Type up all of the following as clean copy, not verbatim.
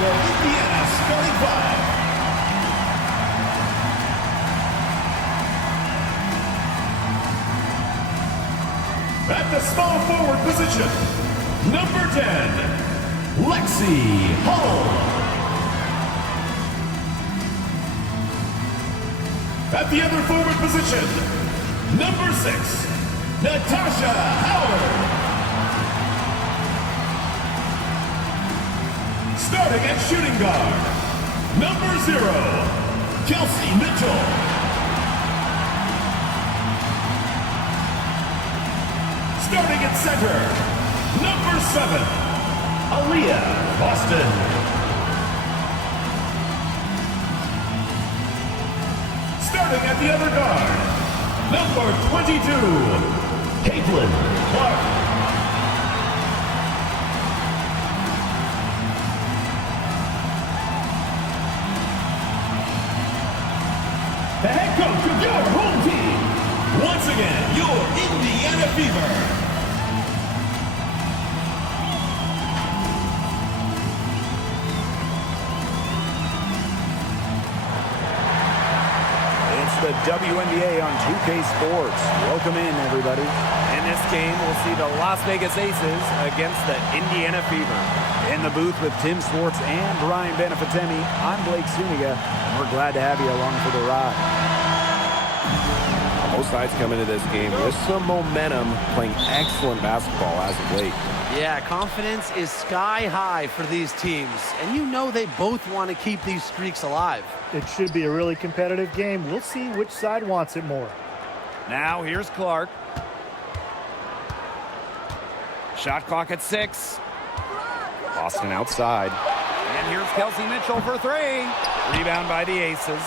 your Indiana starting five. At the small forward position, number 10, Lexi Hull. At the other forward position, number 6, Natasha Howard. Starting at shooting guard, number 0, Kelsey Mitchell. Starting at center, number 7, Aaliyah Boston. Starting at the other guard, number 22, Caitlin Clark. The head coach of your home team, once again, your Indiana Fever. The WNBA on 2K Sports. Welcome in, everybody. In this game, we'll see the Las Vegas Aces against the Indiana Fever. In the booth with Tim Swartz and Ryan Benefitemi, I'm Blake Zuniga, and we're glad to have you along for the ride. Both sides come into this game with some momentum, playing excellent basketball as of late. Yeah, confidence is sky high for these teams, and you know they both want to keep these streaks alive. It should be a really competitive game. We'll see which side wants it more. Now here's Clark. Shot clock at 6. Boston outside. And here's Kelsey Mitchell for 3. Rebound by the Aces.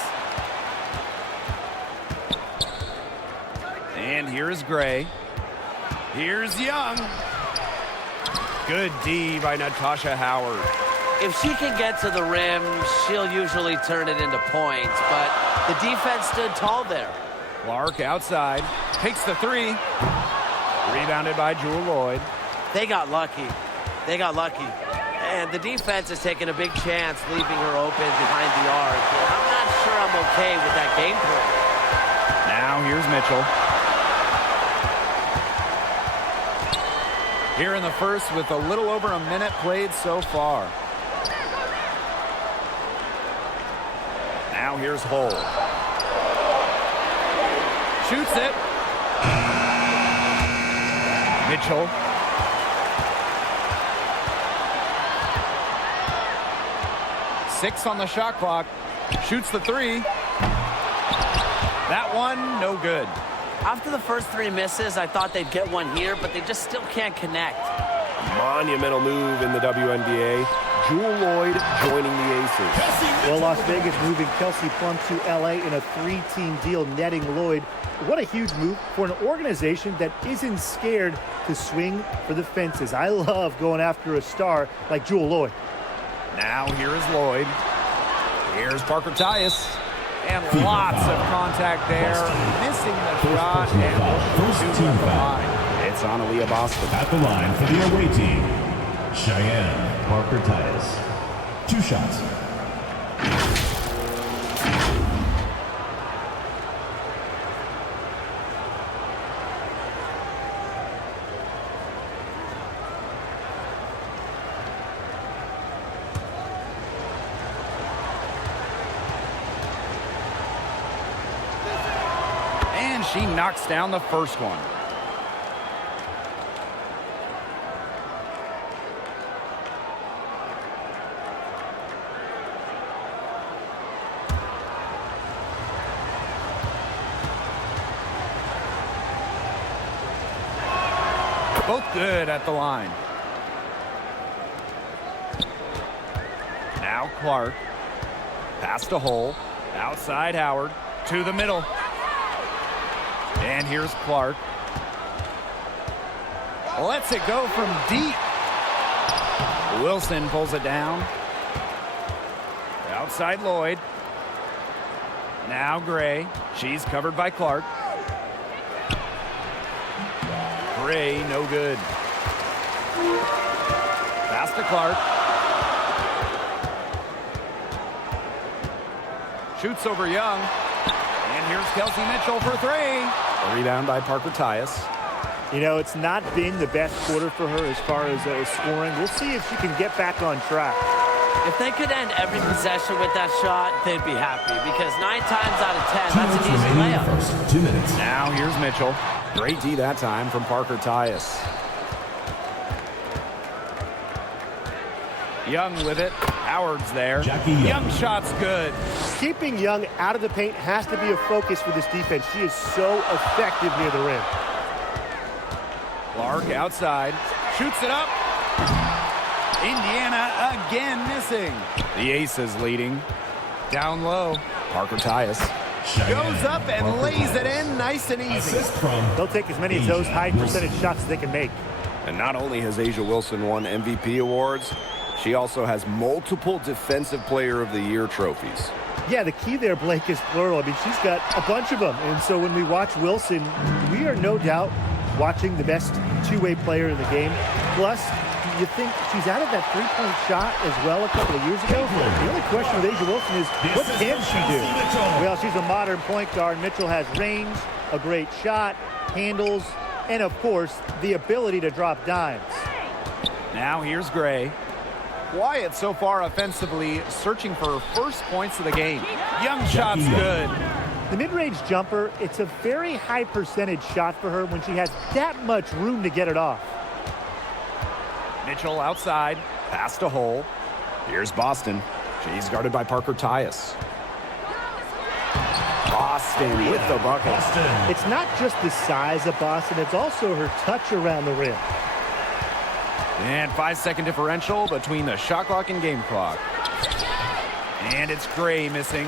And here's Gray. Here's Young. Good D by Natasha Howard. If she can get to the rim, she'll usually turn it into points, but the defense stood tall there. Clark outside. Takes the 3. Rebounded by Jewel Lloyd. They got lucky. And the defense is taking a big chance, leaving her open behind the arc. I'm not sure I'm okay with that game plan. Now here's Mitchell. Here in the first with a little over a minute played so far. Now here's Hull. Shoots it. Mitchell. Six on the shot clock. Shoots the 3. That one, no good. After the first 3 misses, I thought they'd get one here, but they just still can't connect. Monumental move in the WNBA. Jewel Lloyd joining the Aces. Well, Las Vegas moving Kelsey Plum to L.A. in a 3-team deal, netting Lloyd. What a huge move for an organization that isn't scared to swing for the fences. I love going after a star like Jewel Lloyd. Now here is Lloyd. Here's Parker Tyus. And lots of contact there. Missing the shot and First team foul. It's on Aaliyah Boston. At the line for the away team, Cheyenne Parker Tyus. 2 shots. And she knocks down the first one. Both good at the line. Now Clark. Pass to Hull. Outside Howard. To the middle. And here's Clark. Lets it go from deep. Wilson pulls it down. Outside Lloyd. Now Gray. She's covered by Clark. Gray, no good. Pass to Clark. Shoots over Young. And here's Kelsey Mitchell for three. A rebound by Parker Tyus. You know, it's not been the best quarter for her as far as scoring. We'll see if she can get back on track. If they could end every possession with that shot, they'd be happy because 9 times out of 10, that's an easy layup. First 2 minutes. Now here's Mitchell. Great D that time from Parker Tyus. Young with it. Howard's there. Young shot's good. Keeping Young out of the paint has to be a focus for this defense. She is so effective near the rim. Clark outside. Shoots it up. Indiana again missing. The Aces leading. Down low. Parker Tyus goes up and lays it in nice and easy. Assist from They'll take as many of those high percentage shots as they can make. And not only has A'ja Wilson won MVP awards, she also has multiple Defensive Player of the Year trophies. Yeah, the key there, Blake, is plural. I mean, she's got a bunch of them. And so when we watch Wilson, we are no doubt watching the best two-way player in the game. Plus, you think she's added that three-point shot as well a couple of years ago? The only question with A'ja Wilson is, what can she do? Well, she's a modern point guard. Mitchell has range, a great shot, handles, and, of course, the ability to drop dimes. Now here's Gray. Quiet so far offensively, searching for her first points of the game. Young shot's good. The mid-range jumper, it's a very high percentage shot for her when she has that much room to get it off. Mitchell outside, past a hole. Here's Boston. She's guarded by Parker Tyus. Boston with the bucket. It's not just the size of Boston, it's also her touch around the rim. And 5-second differential between the shot clock and game clock. And it's Gray missing.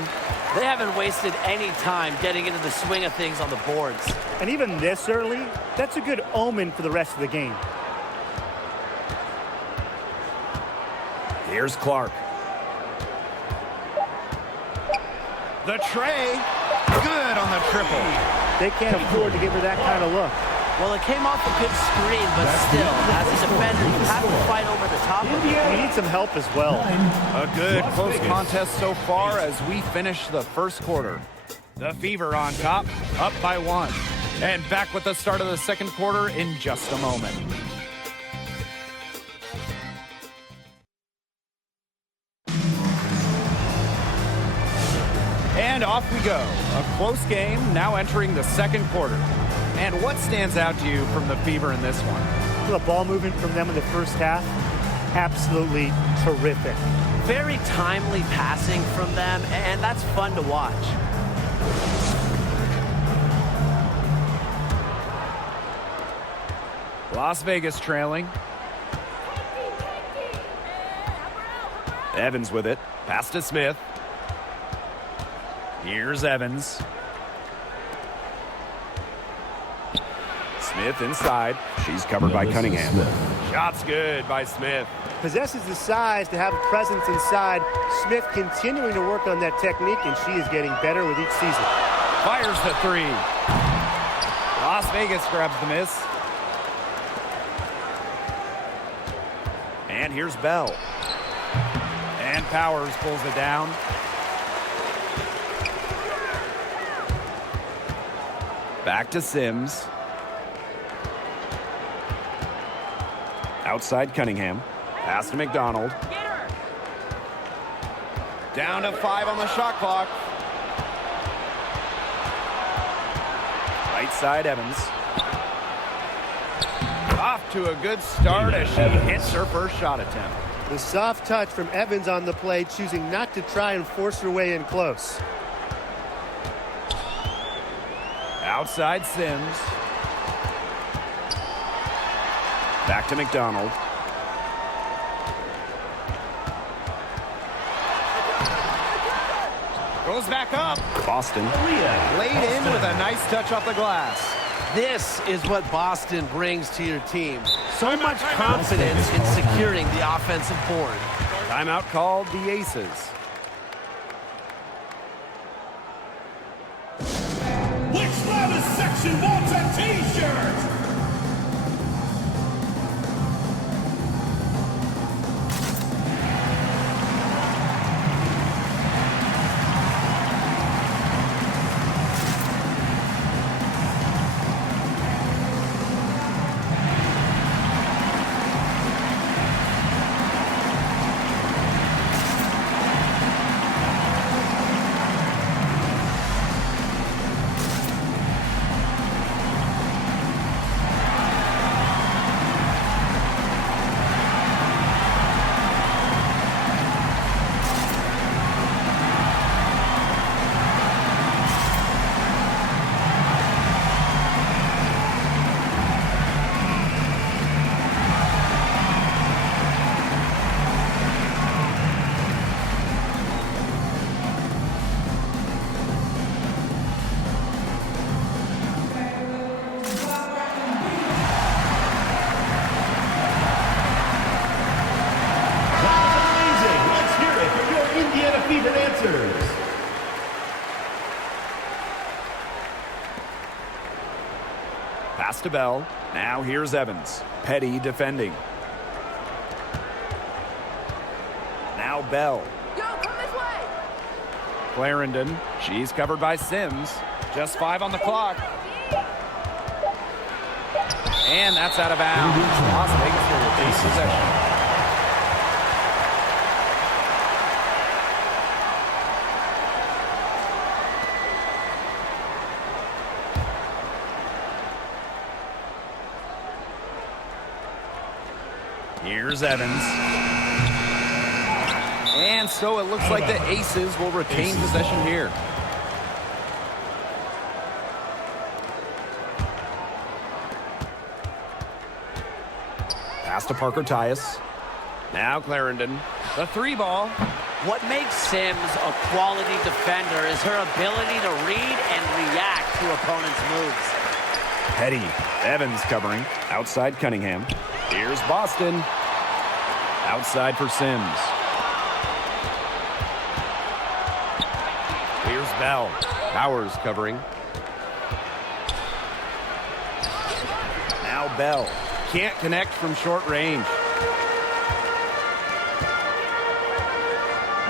They haven't wasted any time getting into the swing of things on the boards. And even this early, that's a good omen for the rest of the game. Here's Clark. The tray. Good on the triple. They can't afford to give her that kind of look. Well, it came off a good screen, but still, as a defender, you have to fight over the top of it. We need some help as well. A good close contest so far as we finish the first quarter. The Fever on top, up by 1. And back with the start of the second quarter in just a moment. And off we go. A close game now entering the second quarter. And what stands out to you from the Fever in this one? The ball movement from them in the first half, absolutely terrific. Very timely passing from them, and that's fun to watch. Las Vegas trailing. Evans with it. Pass to Smith. Here's Evans. Smith inside. She's covered by Cunningham. Shot's good by Smith. Possesses the size to have a presence inside. Smith continuing to work on that technique, and she is getting better with each season. Fires the three. Las Vegas grabs the miss. And here's Bell. And Powers pulls it down. Back to Sims. Outside Cunningham. Pass to McDonald. Down to 5 on the shot clock. Right side Evans. Off to a good start as she hits her first shot attempt. The soft touch from Evans on the play, choosing not to try and force her way in close. Outside Sims. Back to McDonald. Goes back up. Boston. Laid in with a nice touch off the glass. This is what Boston brings to your team. So much confidence in securing the offensive board. Timeout called the Aces. Which loudest section wants a t-shirt? to Bell. Now here's Evans. Petty defending. Now Bell. Go, come this way. Clarendon. She's covered by Sims. Just 5 on the clock. And that's out of bounds. Las Vegas will retain possession. Here's Evans. And so it looks like the Aces will retain possession here. Pass to Parker Tyus. Now Clarendon. The 3 ball. What makes Sims a quality defender is her ability to read and react to opponents' moves. Petty. Evans covering. Outside Cunningham. Here's Boston. Outside for Sims. Here's Bell. Powers covering. Now Bell. Can't connect from short range.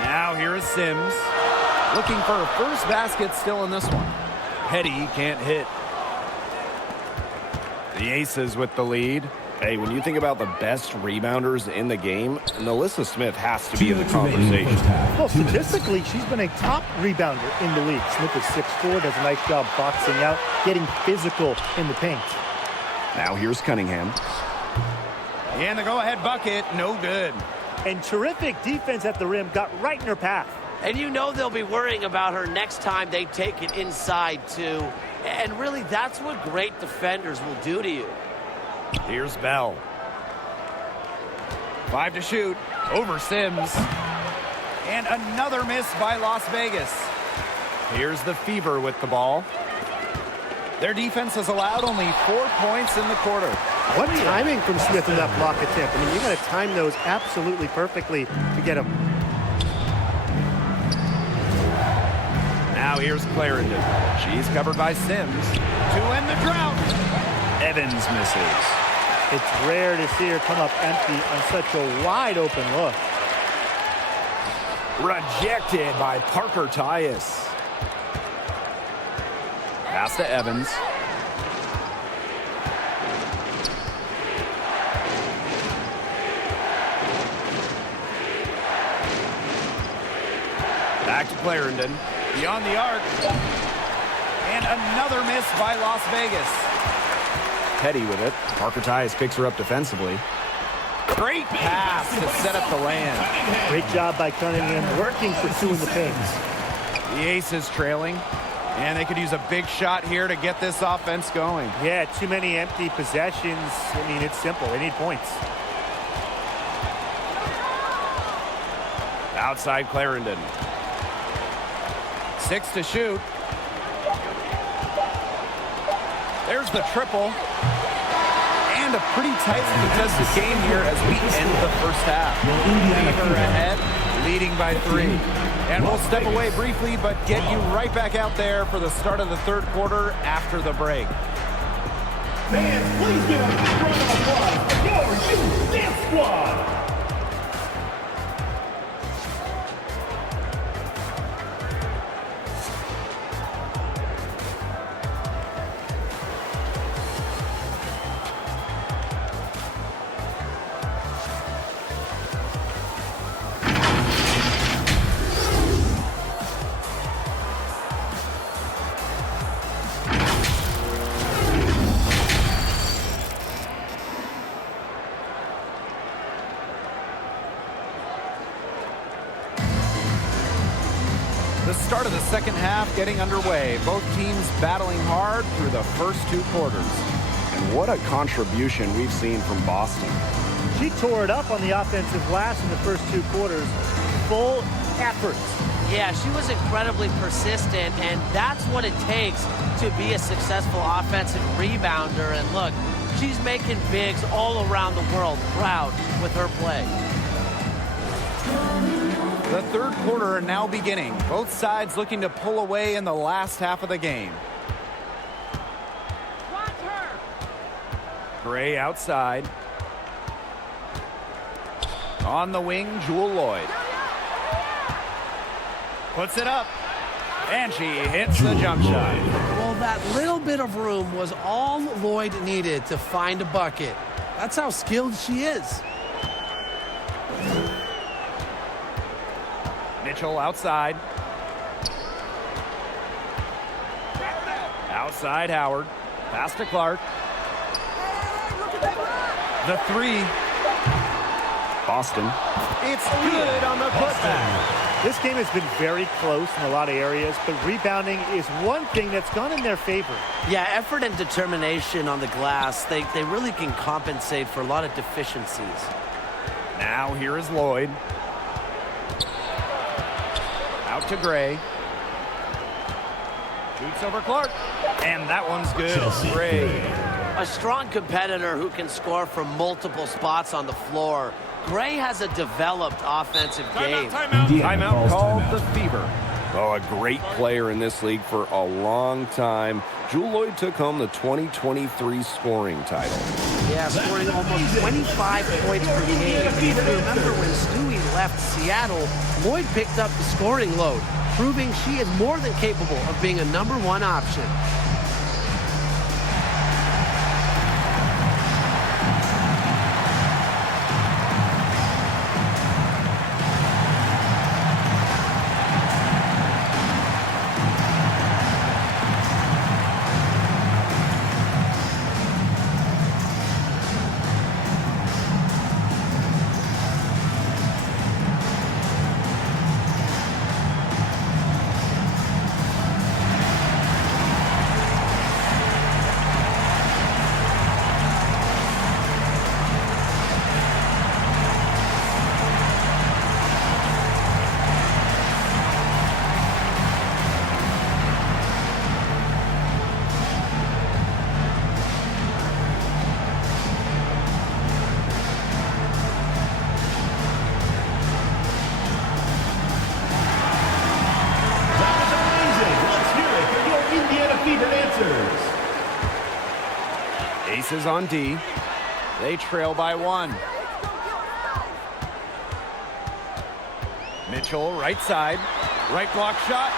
Now here is Sims. Looking for a first basket still in this one. Petty can't hit. The Aces with the lead. Hey, when you think about the best rebounders in the game, Nalissa Smith has to be in the conversation. Well, statistically, she's been a top rebounder in the league. Smith is 6'4", does a nice job boxing out, getting physical in the paint. Now here's Cunningham. And the go-ahead bucket, no good. And terrific defense at the rim, got right in her path. And you know they'll be worrying about her next time they take it inside, too. And really, that's what great defenders will do to you. Here's Bell. 5 to shoot. Over Sims. And another miss by Las Vegas. Here's the Fever with the ball. Their defense has allowed only 4 points in the quarter. What timing from Smith in that block attempt. I mean, you got to time those absolutely perfectly to get them. Now here's Clarendon. She's covered by Sims. To end the drought. Evans misses. It's rare to see her come up empty on such a wide open look. Rejected by Parker Tyus. Pass to Evans. Back to Clarendon. Beyond the arc. And another miss by Las Vegas. Petty with it. Parker Tyus picks her up defensively. Great pass to set up the land. Great job by Cunningham, working for 2 in the paint. The Aces trailing. And they could use a big shot here to get this offense going. Yeah, too many empty possessions. I mean, it's simple. They need points. Outside Clarendon. 6 to shoot. There's the triple. And a pretty tightly contested game here as we end the first half. Fever ahead, leading by 3. And we'll step away briefly, but get you right back out there for the start of the third quarter after the break. Fans, please give a big round of applause for your Youth Dance Squad. The start of the second half getting underway. Both teams battling hard through the first 2 quarters. And what a contribution we've seen from Boston. She tore it up on the offensive glass in the first 2 quarters. Full effort. Yeah, she was incredibly persistent, and that's what it takes to be a successful offensive rebounder. And look, she's making bigs all around the world proud with her play. The third quarter now beginning. Both sides looking to pull away in the last half of the game. Watch her. Gray outside. On the wing, Jewel Lloyd. Puts it up. And she hits the jump shot. Well, that little bit of room was all Lloyd needed to find a bucket. That's how skilled she is. Mitchell outside. Outside Howard. Pass to Clark. The three. Boston. It's good on the putback. This game has been very close in a lot of areas, but rebounding is one thing that's gone in their favor. Yeah, effort and determination on the glass, they really can compensate for a lot of deficiencies. Now here is Lloyd. Out to Gray. Shoots over Clark. And that one's good. Gray. A strong competitor who can score from multiple spots on the floor. Gray has a developed offensive game. Timeout called the Fever. Oh, a great player in this league for a long time. Jewel Lloyd took home the 2023 scoring title. Yeah, scoring almost 25 points per game. If you remember when Stewie left Seattle, Lloyd picked up the scoring load, proving she is more than capable of being a #1 option. Aces on D. They trail by 1. Mitchell, right side. Right block shot.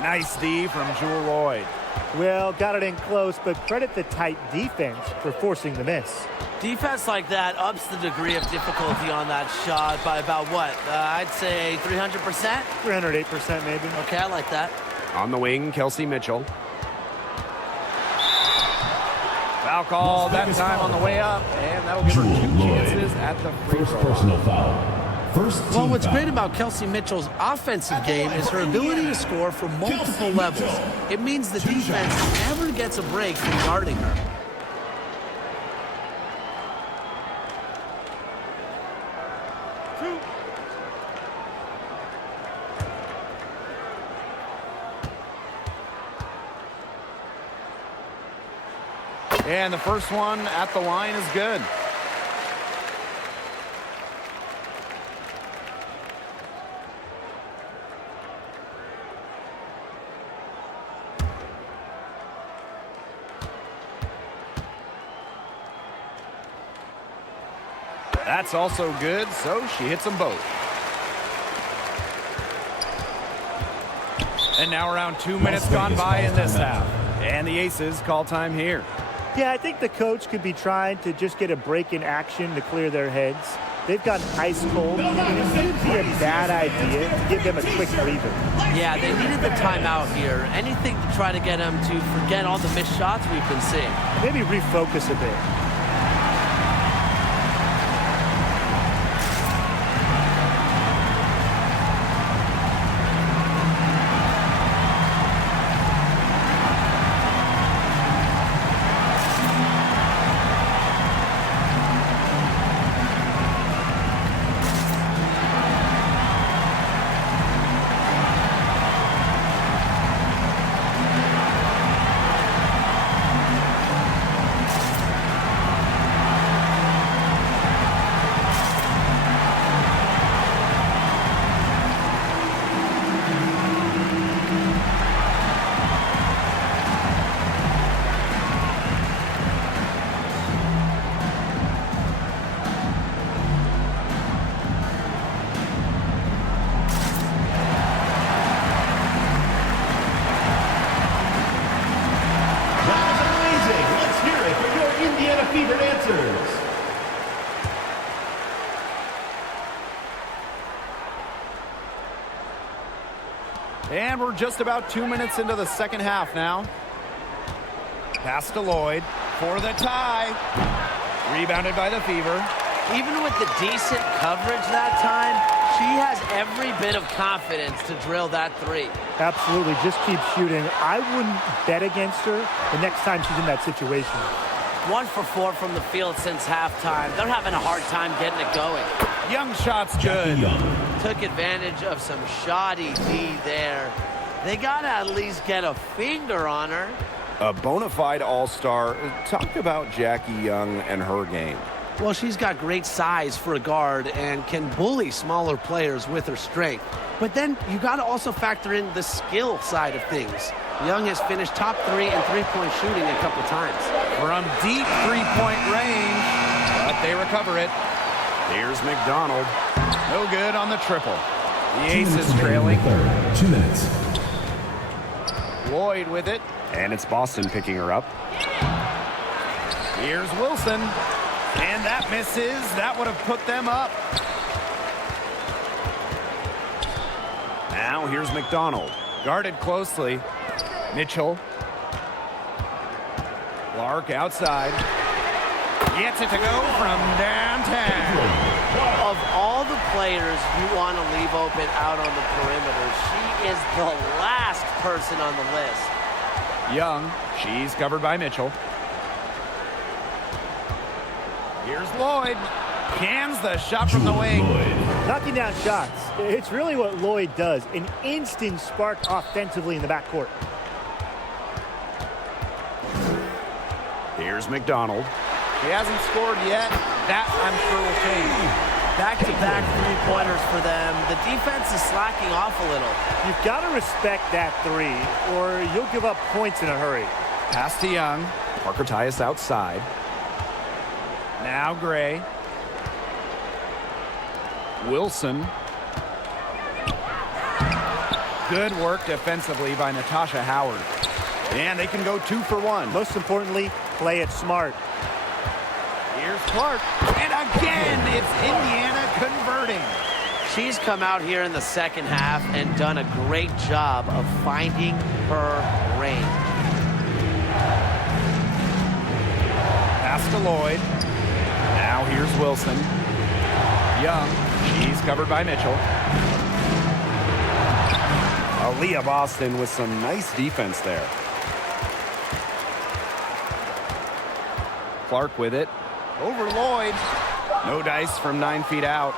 Nice D from Jewel Lloyd. Well, got it in close, but credit the tight defense for forcing the miss. Defense like that ups the degree of difficulty on that shot by about what? I'd say 300%? 308% maybe. Okay, I like that. On the wing, Kelsey Mitchell. Foul call that time on the way up, and that'll give her 2 chances at the free throw. Personal foul. First team Well, what's foul. great about Kelsey Mitchell's offensive game is her ability to score from multiple levels. It means the defense never gets a break from guarding her. And the first one at the line is good. That's also good, so she hits them both. And now around 2 minutes gone by in this half. And the Aces call time here. Yeah, I think the coach could be trying to just get a break in action to clear their heads. They've gotten ice cold, and it wouldn't be a bad idea to give them a quick breather. Yeah, they needed the timeout here. Anything to try to get them to forget all the missed shots we've been seeing. Maybe refocus a bit. And we're just about 2 minutes into the second half now. Pass to Lloyd for the tie. Rebounded by the Fever. Even with the decent coverage that time, she has every bit of confidence to drill that three. Absolutely. Just keep shooting. I wouldn't bet against her the next time she's in that situation. 1 for 4 from the field since halftime. They're having a hard time getting it going. Young shot's good. Took advantage of some shoddy D there. They got to at least get a finger on her. A bona fide all-star. Talk about Jackie Young and her game. Well, she's got great size for a guard and can bully smaller players with her strength. But then you got to also factor in the skill side of things. Young has finished top 3 in three-point shooting a couple times. From deep three-point range, but they recover it. Here's McDonald. No good on the triple. The ace is trailing. 2 minutes. Lloyd with it. And it's Boston picking her up. Here's Wilson. And that misses. That would have put them up. Now here's McDonald. Guarded closely. Mitchell. Clark outside. Gets it to go from downtown. Of all the players you want to leave open out on the perimeter, she is the last person on the list. Young. She's covered by Mitchell. Here's Lloyd. Cans the shot from the wing. Knocking down shots. It's really what Lloyd does. An instant spark offensively in the backcourt. Here's McDonald. He hasn't scored yet. That, I'm sure, will change. Back-to-back three-pointers for them. The defense is slacking off a little. You've got to respect that three, or you'll give up points in a hurry. Pass to Young. Parker Tyus outside. Now Gray. Wilson. Good work defensively by Natasha Howard. And they can go 2 for 1. Most importantly, play it smart. Here's Clark. And again, it's Indiana converting. She's come out here in the second half and done a great job of finding her range. Pass to Lloyd. Now here's Wilson. Young. She's covered by Mitchell. Aaliyah Boston with some nice defense there. Clark with it. Over Lloyd. No dice from 9 feet out.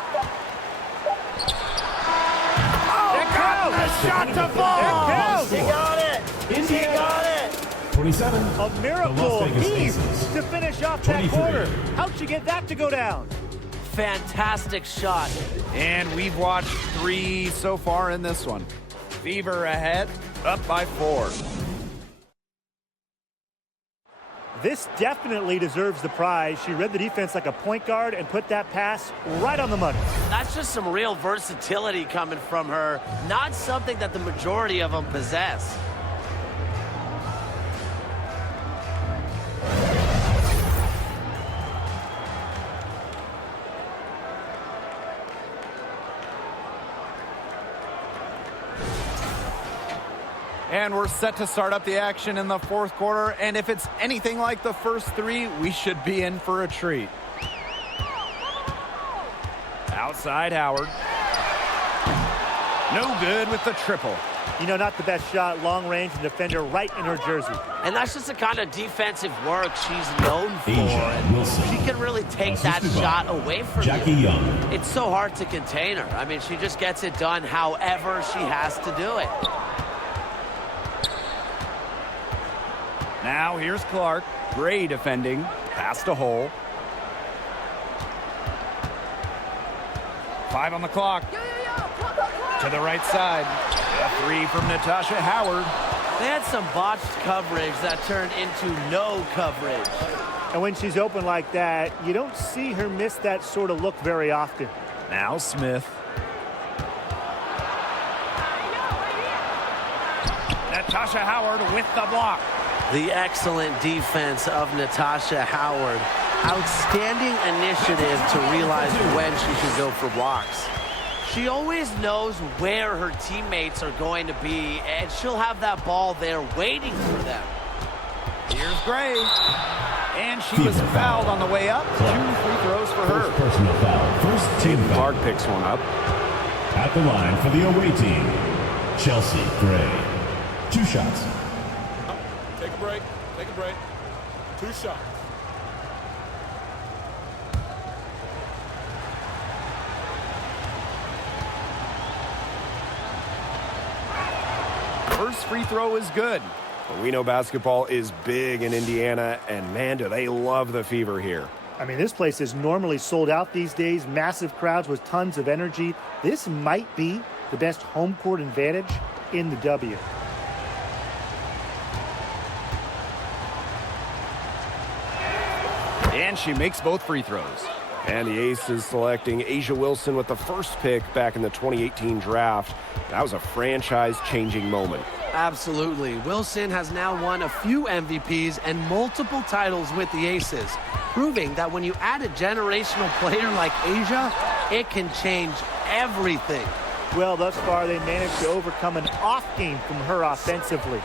Shot to fall! She got it! She got it! 27. A miracle The Las of Vegas ease Aces. to finish off that 23. quarter. How'd she get that to go down? Fantastic shot. And we've watched 3 so far in this one. Fever ahead, up by 4. This definitely deserves the prize. She read the defense like a point guard and put that pass right on the money. That's just some real versatility coming from her. Not something that the majority of them possess. And we're set to start up the action in the fourth quarter. And if it's anything like the first 3, we should be in for a treat. Outside Howard. No good with the triple. You know, not the best shot, long range, and defender right in her jersey. And that's just the kind of defensive work she's known for. Asia And Wilson. she can really take that Assisted by shot away from Jackie you. Young. It's so hard to contain her. I mean, she just gets it done however she has to do it. Now here's Clark. Gray defending. Pass to Hole. 5 on the clock. To the right side. A 3 from Natasha Howard. They had some botched coverage that turned into no coverage. And when she's open like that, you don't see her miss that sort of look very often. Now Smith. Natasha Howard with the block. The excellent defense of Natasha Howard. Outstanding initiative to realize when she should go for blocks. She always knows where her teammates are going to be, and she'll have that ball there waiting for them. Here's Gray. And she was fouled on the way up. 2 free throws for her. First personal foul. First team foul. Clark picks one up. At the line for the away team, Chelsea Gray. 2 shots. Take a break. Take a break. 2 shots. First free throw is good. But we know basketball is big in Indiana, and man, do they love the Fever here. I mean, this place is normally sold out these days, massive crowds with tons of energy. This might be the best home court advantage in the W. And she makes both free throws. And the Aces selecting Asia Wilson with the first pick back in the 2018 draft. That was a franchise-changing moment. Absolutely. Wilson has now won a few MVPs and multiple titles with the Aces, proving that when you add a generational player like Asia, it can change everything. Well, thus far, they managed to overcome an off game from her offensively.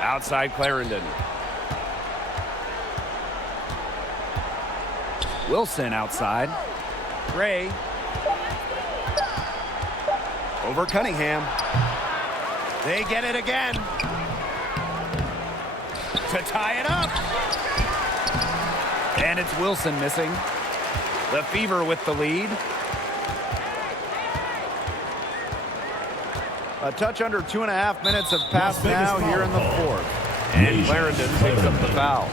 Outside Clarendon. Wilson outside. Gray. Over Cunningham. They get it again. To tie it up. And it's Wilson missing. The Fever with the lead. A touch under 2.5 minutes have passed now here in the fourth. And Clarendon picks up the foul.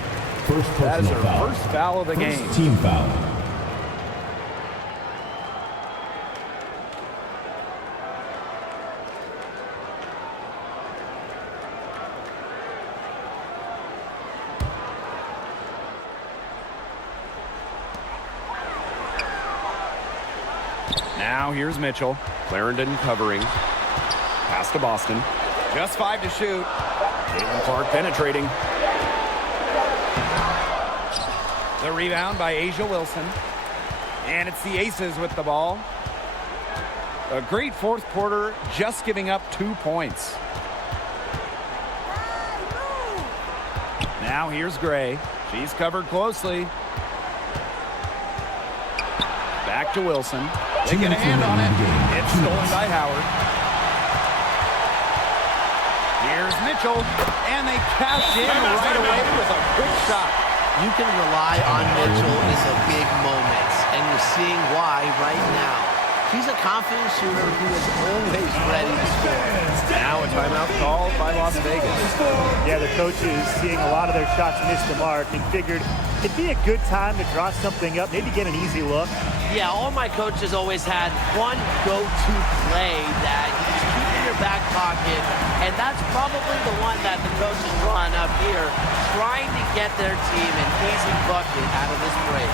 That is her first foul of the game. Team foul. Now here's Mitchell. Clarendon covering. Pass to Boston. Just 5 to shoot. Caitlin Clark penetrating. The rebound by Asia Wilson. And it's the Aces with the ball. A great fourth quarter, just giving up 2 points. Now here's Gray. She's covered closely. Back to Wilson. They get a hand on it. It's stolen by Howard. Here's Mitchell. And they cash in right away with a quick shot. You can rely on Mitchell in the big moments, and you're seeing why right now. She's a confident shooter who is always ready to score. Now a timeout called by Las Vegas. Yeah, the coach is seeing a lot of their shots miss the mark and figured it'd be a good time to draw something up, maybe get an easy look. Yeah, all my coaches always had one go-to play that you just keep in your back pocket, and that's probably the one that the coach is drawing up here, trying to get their team an easy bucket out of this break.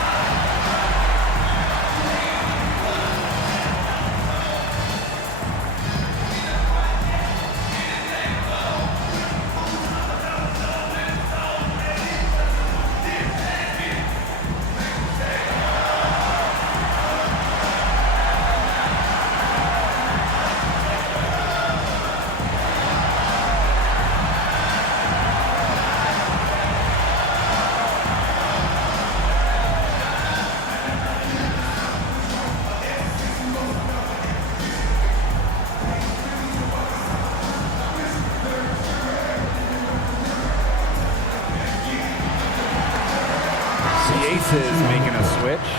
Aces making a switch.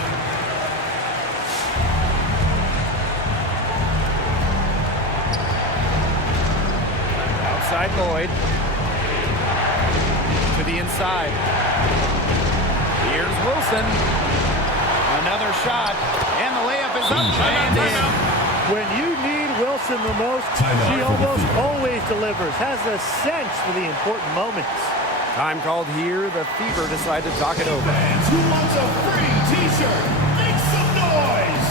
Outside Lloyd. To the inside. Here's Wilson. Another shot. And the layup is up and in. When you need Wilson the most, she almost always delivers, has a sense for the important moments. Time called here. The Fever decide to talk it over. Fans who wants a free t-shirt, make some noise!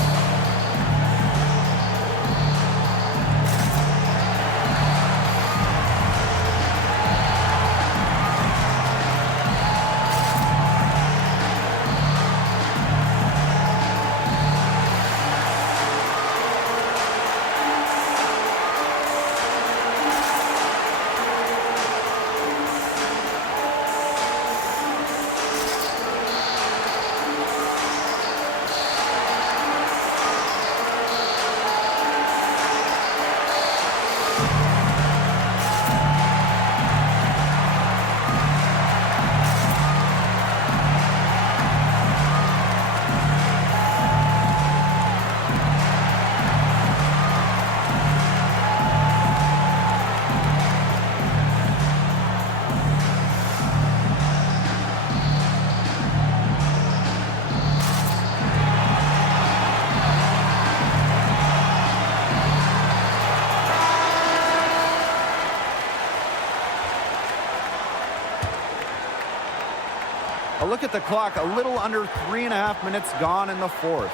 look at the clock. A little under 3.5 minutes gone in the fourth.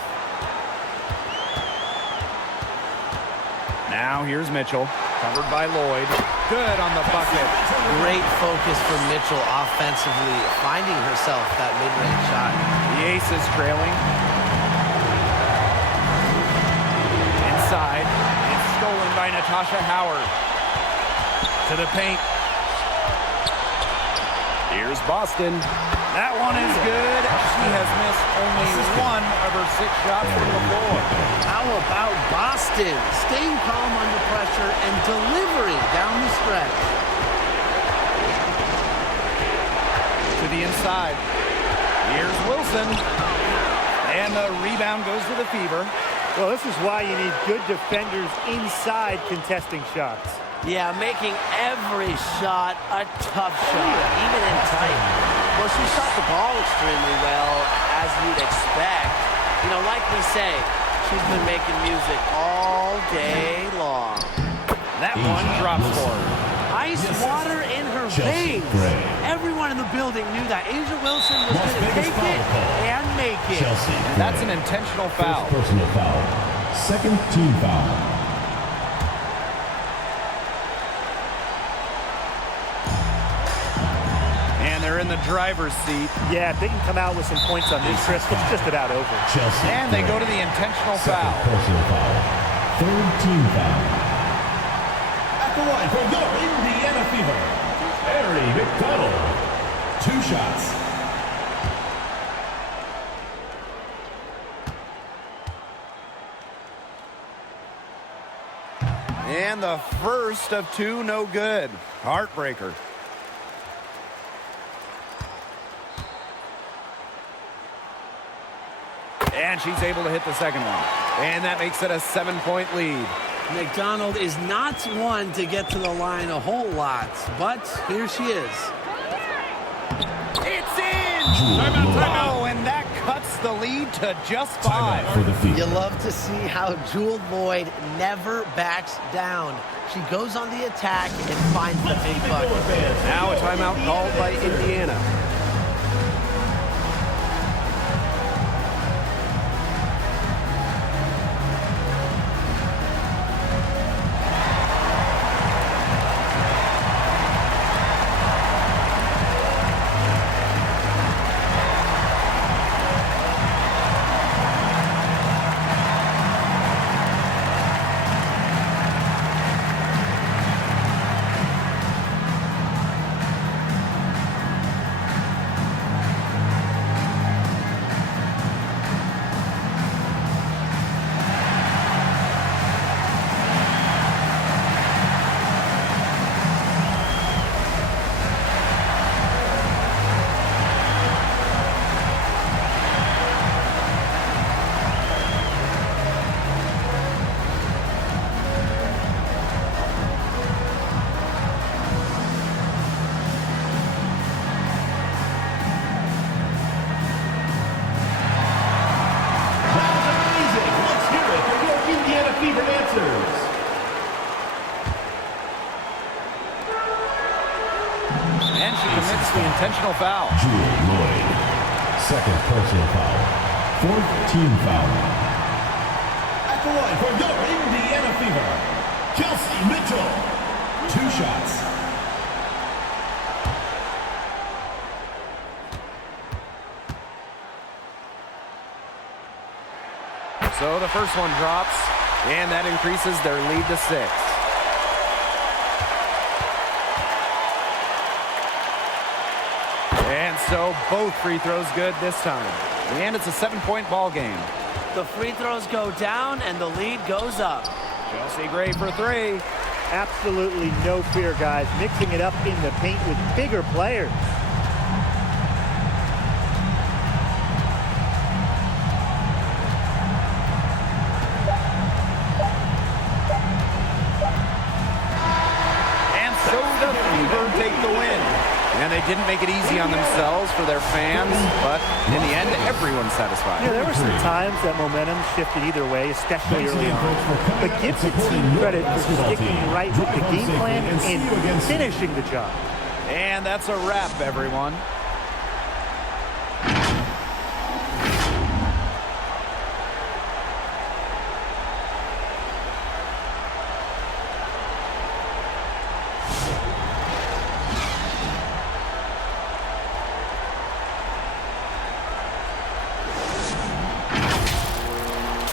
Now here's Mitchell. Covered by Lloyd. Good on the bucket. Great focus from Mitchell offensively, finding herself that mid-range shot. The Ace is trailing. Inside. It's stolen by Natasha Howard. To the paint. Here's Boston. That one is good. She has missed only one of her 6 shots from the floor. How about Boston staying calm under pressure and delivering down the stretch? To the inside. Here's Wilson. And the rebound goes to the Fever. Well, this is why you need good defenders inside contesting shots. Yeah, making every shot a tough shot, even in tight. Well, she shot the ball extremely well, as you'd expect. You know, like we say, she's been making music all day long. That one drops for her. Ice water in her veins. Everyone in the building knew that Asia Wilson was going to take it and make it. And that's an intentional foul. First personal foul. Second team foul. They're in the driver's seat. Yeah, if they can come out with some points on this trip, it's just about over. Chelsea. And they go to the intentional Second foul. personal foul. Third team foul. At the line for your Indiana Fever, Mary McDonald. 2 shots. And the first of 2, no good. Heartbreaker. And she's able to hit the second one. And that makes it a 7-point lead. McDonald is not one to get to the line a whole lot, but here she is. It's in! Oh, and that cuts the lead to just 5. For the Fever. You love to see how Jewel Lloyd never backs down. She goes on the attack and finds the big bucket. Now a timeout called by Indiana. And she commits the intentional foul. Jewel Lloyd. Second personal foul. Fourth team foul. At the line for your Indiana Fever, Chelsea Mitchell. 2 shots. So the first one drops, and that increases their lead to 6. And so both free throws good this time. And it's a 7-point ball game. The free throws go down and the lead goes up. Chelsea Gray for 3. Absolutely no fear, guys. Mixing it up in the paint with bigger players. And so the Fever take the win. And they didn't make it easy on themselves for their fans, but in the end, everyone's satisfied. Yeah, there were some times that momentum shifted either way, especially early on. But give the team credit for sticking right with the game plan and finishing the job. And that's a wrap, everyone.